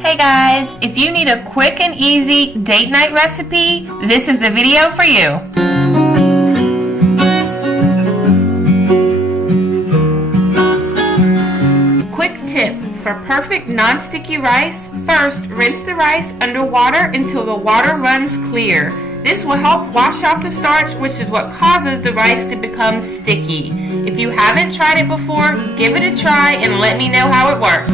Hey guys, if you need a quick and easy date night recipe, this is the video for you. Quick tip for perfect non-sticky rice. First, rinse the rice under water until the water runs clear. This will help wash off the starch, which is what causes the rice to become sticky. If you haven't tried it before, give it a try and let me know how it works.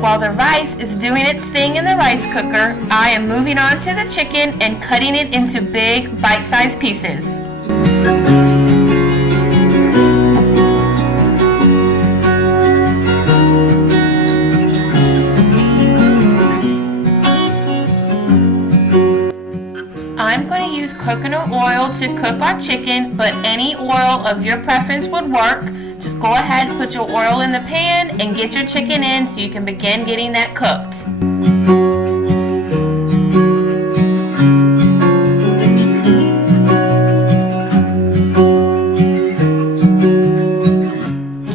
While the rice is doing its thing in the rice cooker, I am moving on to the chicken and cutting it into big, bite-sized pieces. I'm going to use coconut oil to cook our chicken, but any oil of your preference would work. Just go ahead and put your oil in the pan and get your chicken in so you can begin getting that cooked.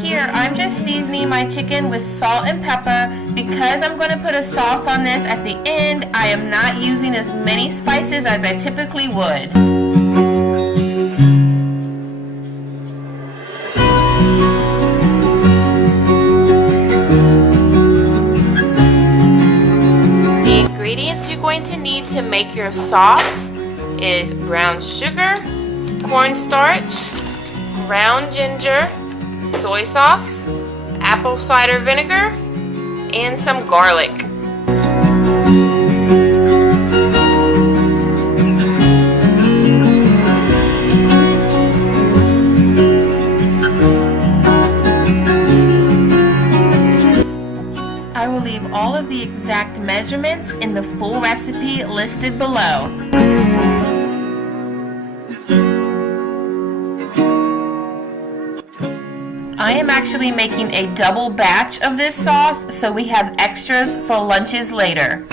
Here, I'm just seasoning my chicken with salt and pepper. Because I'm going to put a sauce on this at the end, I am not using as many spices as I typically would. You're going to need to make your sauce is brown sugar, cornstarch, ground ginger, soy sauce, apple cider vinegar, and some garlic. I will leave all of the exact measurements in the full recipe listed below. I am actually making a double batch of this sauce so we have extras for lunches later.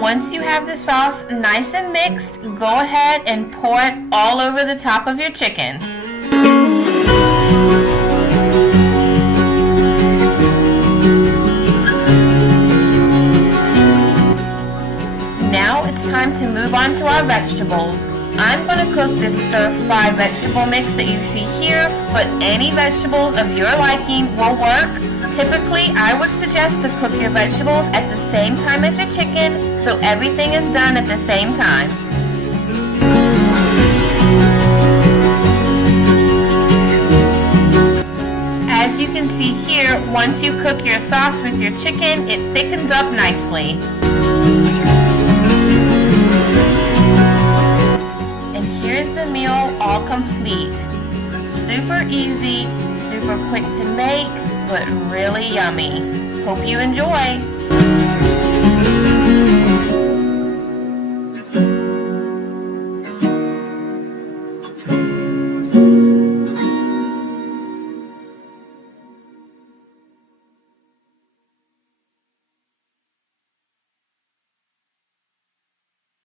Once you have the sauce nice and mixed, go ahead and pour it all over the top of your chicken. Now it's time to move on to our vegetables. I'm going to cook this stir-fry vegetable mix that you see here, but any vegetables of your liking will work. Typically, I would suggest to cook your vegetables at the same time as your chicken, so everything is done at the same time. As you can see here, once you cook your sauce with your chicken, it thickens up nicely. And here's the meal all complete. Super easy, super quick to make, but really yummy. Hope you enjoy.